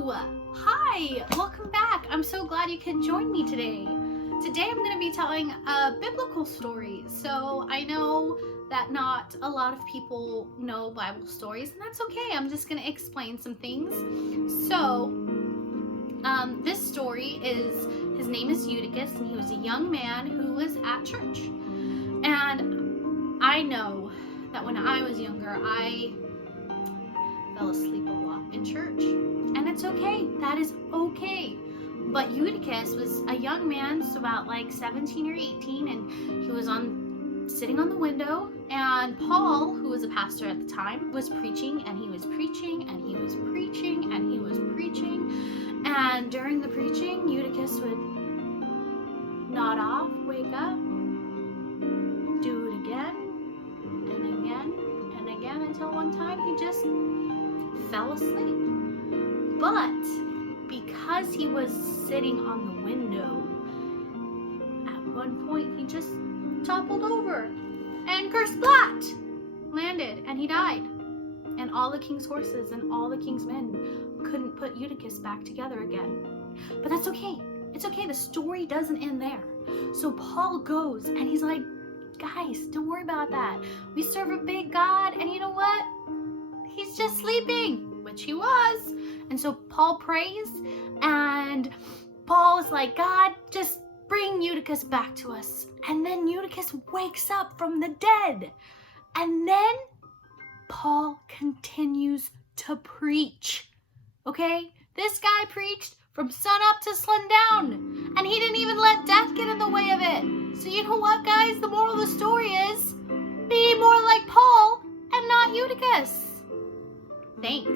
Hello! Hi! Welcome back. I'm so glad you can join me today. Today I'm going to be telling a biblical story. So I know that not a lot of people know Bible stories, and that's okay. I'm just going to explain some things. So, this story his name is Eutychus, and he was a young man who was at church. And I know that when I was younger, I fell asleep a lot in church. And it's okay. That is okay. But Eutychus was a young man, so about like 17 or 18, and he was sitting on the window, and Paul, who was a pastor at the time, was preaching, and he was preaching, and he was preaching, and he was preaching. And during the preaching, Eutychus would nod off, wake up, do it again, and again, and again, until one time he just fell asleep. But because he was sitting on the window, at one point he just toppled over and kersplat landed, and he died. And all the king's horses and all the king's men couldn't put Eutychus back together again. But that's okay. It's okay. The story doesn't end there. So Paul goes and he's like, guys, don't worry about that. We serve a big God, and you know what? He's just sleeping, which he was. And so Paul prays, and Paul is like, God, just bring Eutychus back to us. And then Eutychus wakes up from the dead. And then Paul continues to preach. Okay? This guy preached from sun up to sundown, and he didn't even let death get in the way of it. So you know what, guys? The moral of the story is, be more like Paul and not Eutychus. Thanks.